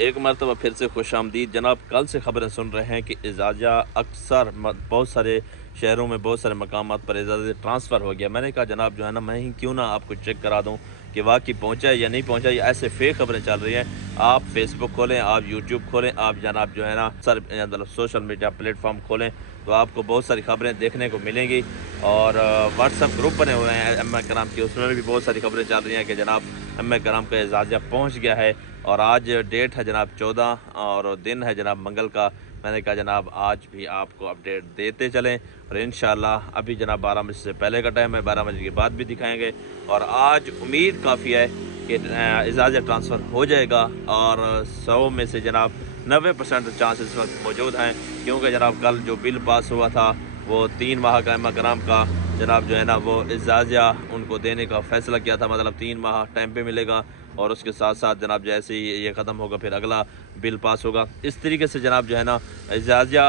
एक मरतबा फिर से खुशामदीद जनाब। कल से ख़बरें सुन रहे हैं कि एजाज़ा अक्सर बहुत सारे शहरों में बहुत सारे मकामात पर एजाज़ा ट्रांसफ़र हो गया। मैंने कहा जनाब जो है ना, मैं ही क्यों ना आपको चेक करा दूं कि वाकई पहुंचा है या नहीं पहुंचा। ये ऐसे फेक खबरें चल रही हैं। आप फेसबुक खोलें, आप यूट्यूब खोलें, आप जनाब जो है ना सर मतलब सोशल मीडिया प्लेटफॉर्म खोलें तो आपको बहुत सारी खबरें देखने को मिलेंगी। और व्हाट्सअप ग्रुप बने हुए हैं अम्मा कराम के, उसमें भी बहुत सारी खबरें चल रही हैं कि जनाब अम्मा कराम का एजाज़ा पहुँच गया है। और आज डेट है जनाब 14 और दिन है जनाब मंगल का। मैंने कहा जनाब आज भी आपको अपडेट देते चलें और इंशाल्लाह अभी जनाब 12 बजे से पहले का टाइम है, 12 बजे के बाद भी दिखाएंगे। और आज उम्मीद काफ़ी है कि इजाज़त ट्रांसफ़र हो जाएगा और 100 में से जनाब 90% चांस इस वक्त मौजूद हैं, क्योंकि जनाब कल जो बिल पास हुआ था वो 3 माह का अम्मा कराम का जनाब जो है ना वो इजाज़ा उनको देने का फ़ैसला किया था। मतलब 3 माह टाइम पे मिलेगा और उसके साथ साथ जनाब जैसे ही ये ख़त्म होगा फिर अगला बिल पास होगा। इस तरीके से जनाब जो है ना इजाज़ा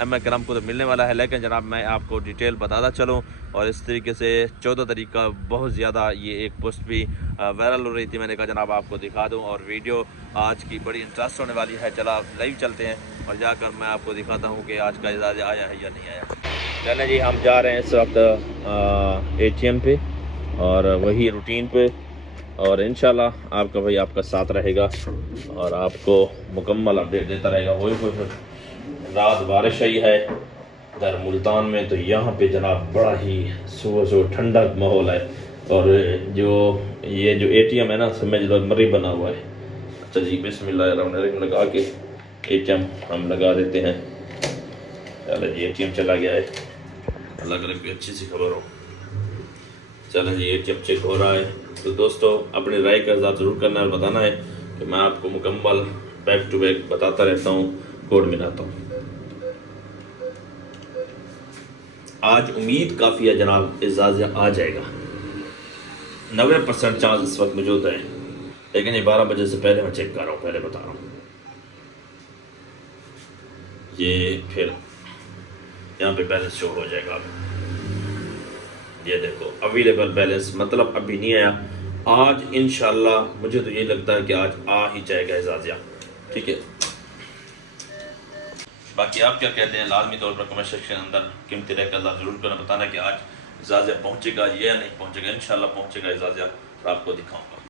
अम्मा कराम को तो मिलने वाला है, लेकिन जनाब मैं आपको डिटेल बताता चलूँ। और इस तरीके से 14 तारीख का बहुत ज़्यादा ये एक पोस्ट भी वायरल हो रही थी। मैंने कहा जनाब आपको दिखा दूँ और वीडियो आज की बड़ी इंटरेस्ट होने वाली है। चला लाइव चलते हैं और जाकर मैं आपको दिखाता हूँ कि आज का इजाज़ा आया है या नहीं आया। चलें जी, हम जा रहे हैं इस वक्त ATM पे और वही रूटीन पे, और इंशाल्लाह आपका भाई आपका साथ रहेगा और आपको मुकम्मल अपडेट देता रहेगा। वही रात बारिश आई है इधर मुल्तान में, तो यहाँ पे जनाब बड़ा ही सुबह सुबह ठंडा माहौल है। और ये जो ATM है ना, समझ लो मरी बना हुआ है। अच्छा जी, बिस्मिल्लाहिर्रहमानिर्रहीम लगा के ATM हम लगा देते हैं। चलो जी, ATM चला गया है। अल्लाह करे कोई अच्छी सी खबर हो। चलें जी, ATM चेक हो रहा है। तो दोस्तों अपनी राय का इज़हार ज़रूर करना है और बताना है कि मैं आपको मुकम्मल बैक टू बैक बताता रहता हूँ, कोड मिलाता हूँ। आज उम्मीद काफ़ी है जनाब इजाज़ा आ जाएगा, 90% चांस इस वक्त मौजूद है, लेकिन ये 12 बजे से पहले मैं चेक कर रहा हूँ, पहले बता रहा हूँ। ये फिर यहाँ पे बैलेंस शो हो जाएगा। ये देखो अवेलेबल बैलेंस, मतलब अभी नहीं आया। आज इंशाल्लाह मुझे तो ये लगता है कि आज आ ही जाएगा इजाज़ा, ठीक है। बाकी आप क्या कहते हैं, लाजमी तौर पर कमेंट सेक्शन अंदर कीमती रह कर ज़रूर करना, बताना कि आज इजाज़ा पहुँचेगा या नहीं पहुँचेगा। इंशाल्लाह पहुँचेगा इजाज़ा और आपको दिखाऊँगा।